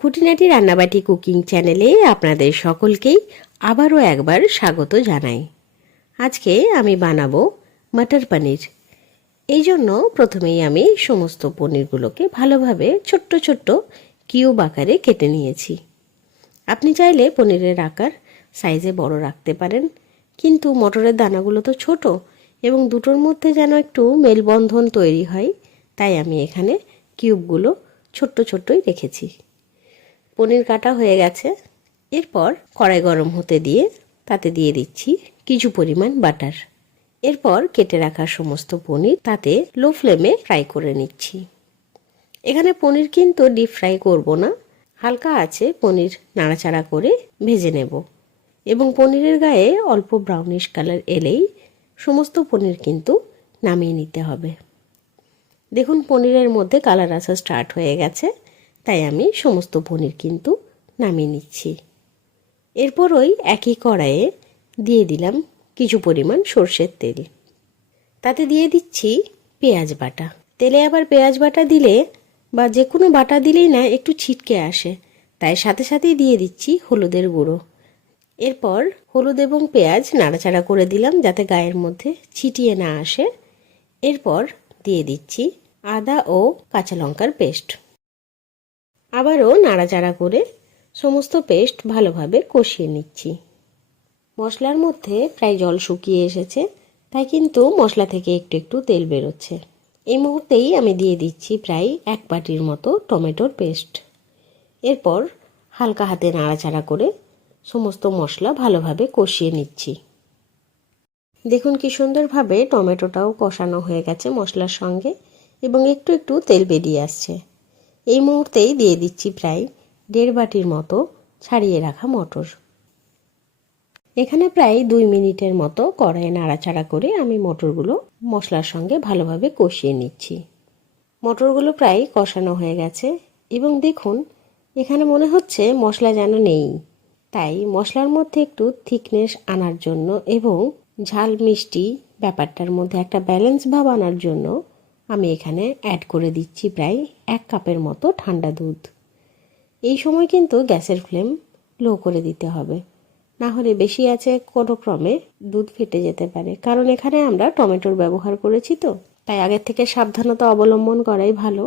খুঁটিনাটি রান্নাবাটি কুকিং চ্যানেলে আপনাদের সকলকেই আবারও একবার স্বাগত জানাই। আজকে আমি বানাবো মটর পনির। এই জন্য প্রথমেই আমি সমস্ত পনিরগুলোকে ভালোভাবে ছোট্ট ছোট্ট কিউব আকারে কেটে নিয়েছি। আপনি চাইলে পনিরের আকার সাইজে বড় রাখতে পারেন, কিন্তু মটরের দানাগুলো তো ছোট এবং দুটোর মধ্যে যেন একটু মেলবন্ধন তৈরি হয়, তাই আমি এখানে কিউবগুলো ছোট্ট ছোট্টই রেখেছি। পনির কাটা হয়ে গেছে। এরপর কড়াই গরম হতে দিয়ে তাতে দিয়ে দিচ্ছি কিছু পরিমাণ বাটার। এরপর কেটে রাখা সমস্ত পনির তাতে লো ফ্লেমে ফ্রাই করে নিচ্ছি। এখানে পনির কিন্তু ডিপ ফ্রাই করব না, হালকা আছে পনির নাড়াচাড়া করে ভেজে নেব এবং পনিরের গায়ে অল্প ব্রাউনিশ কালার এলেই সমস্ত পনির কিন্তু নামিয়ে নিতে হবে। দেখুন পনিরের মধ্যে কালার আসা স্টার্ট হয়ে গেছে, তাই আমি সমস্ত পনির কিন্তু নামিয়ে নিচ্ছি। এরপর ওই একই কড়াইয়ে দিয়ে দিলাম কিছু পরিমাণ সর্ষের তেল। তাতে দিয়ে দিচ্ছি পেঁয়াজ বাটা। তেলে আবার পেঁয়াজ বাটা দিলে বা যে কোনো বাটা দিলেই না একটু ছিটকে আসে, তাই সাথে সাথেই দিয়ে দিচ্ছি হলুদের গুঁড়ো। এরপর হলুদ এবং পেঁয়াজ নাড়াচাড়া করে দিলাম যাতে গায়ের মধ্যে ছিটিয়ে না আসে। এরপর দিয়ে দিচ্ছি আদা ও কাঁচা লঙ্কার পেস্ট। আবারও নাড়াচাড়া করে সমস্ত পেস্ট ভালোভাবে কষিয়ে নিচ্ছি। মশলার মধ্যে প্রায় জল শুকিয়ে এসেছে, তাই কিন্তু মশলা থেকে একটু একটু তেল বেরোচ্ছে। এই মুহূর্তেই আমি দিয়ে দিচ্ছি প্রায় 1 বাটির মতো টমেটোর পেস্ট। এরপর হালকা হাতে নাড়াচাড়া করে সমস্ত মশলা ভালোভাবে কষিয়ে নিচ্ছি। দেখুন কি সুন্দরভাবে টমেটোটাও কষানো হয়ে গেছে মশলার সঙ্গে এবং একটু একটু তেল বেরিয়ে আসছে। এই মুহূর্তেই দিয়ে দিচ্ছি প্রায় 1.5 বাটির মতো ছাড়িয়ে রাখা মটর। এখানে প্রায় 2 মিনিটের মতো কড়াইয়ে নাড়াচাড়া করে আমি মটরগুলো মশলার সঙ্গে ভালোভাবে কষিয়ে নিচ্ছি। মটরগুলো প্রায় কষানো হয়ে গেছে এবং দেখুন এখানে মনে হচ্ছে মশলা যেন নেই, তাই মশলার মধ্যে একটু থিকনেস আনার জন্য এবং ঝাল মিষ্টি ব্যাপারটার মধ্যে একটা ব্যালেন্স ভাব আনার জন্য আমি এখানে অ্যাড করে দিচ্ছি প্রায় 1 কাপের মতো ঠান্ডা দুধ। এই সময় কিন্তু গ্যাসের ফ্লেম লো করে দিতে হবে, না হলে বেশি আছে কোনো ক্রমে দুধ ফেটে যেতে পারে, কারণ এখানে আমরা টমেটোর ব্যবহার করেছি তো, তাই আগের থেকে সাবধানতা অবলম্বন করাই ভালো।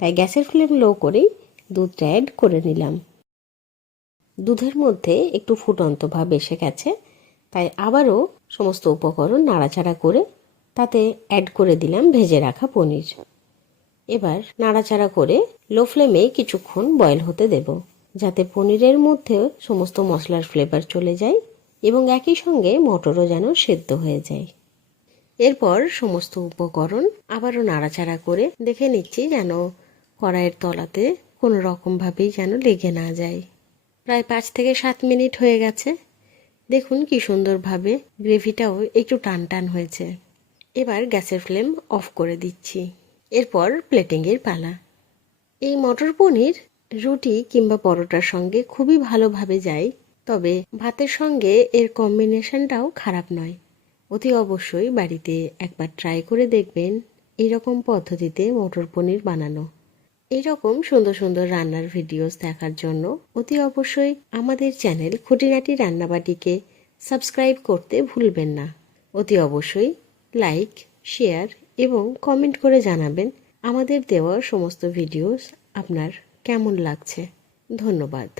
তাই গ্যাসের ফ্লেম লো করেই দুধটা অ্যাড করে নিলাম। দুধের মধ্যে একটু ফুটন্ত ভাব এসে গেছে, তাই আবারও সমস্ত উপকরণ নাড়াচাড়া করে তাতে অ্যাড করে দিলাম ভেজে রাখা পনির। এবার নাড়াচাড়া করে লো ফ্লেমে কিছুক্ষণ বয়েল হতে দেব, যাতে পনিরের মধ্যে সমস্ত মশলার ফ্লেভার চলে যায় এবং একই সঙ্গে মটরও যেন সেদ্ধ হয়ে যায়। এরপর সমস্ত উপকরণ আবারও নাড়াচাড়া করে দেখে নিচ্ছি যেন কড়াইয়ের তলাতে কোনো রকমভাবেই যেন লেগে না যায়। প্রায় 5 থেকে 7 মিনিট হয়ে গেছে। দেখুন কি সুন্দরভাবে গ্রেভিটাও একটু টান টান হয়েছে। এবার গ্যাসের ফ্লেম অফ করে দিচ্ছি। এরপর প্লেটিংয়ের পালা। এই মটর পনির রুটি কিংবা পরোটার সঙ্গে খুবই ভালোভাবে যায়, তবে ভাতের সঙ্গে এর কম্বিনেশনটাও খারাপ নয়। অতি অবশ্যই বাড়িতে একবার ট্রাই করে দেখবেন এইরকম পদ্ধতিতে মটর পনির বানানো। এইরকম সুন্দর সুন্দর রান্নার ভিডিওস দেখার জন্য অতি অবশ্যই আমাদের চ্যানেল খুঁটিনাটি রান্নাবাটিকে সাবস্ক্রাইব করতে ভুলবেন না। অতি অবশ্যই লাইক, শেয়ার এবং কমেন্ট করে জানাবেন আমাদের দেওয়া সমস্ত ভিডিওস আপনার কেমন লাগছে। ধন্যবাদ।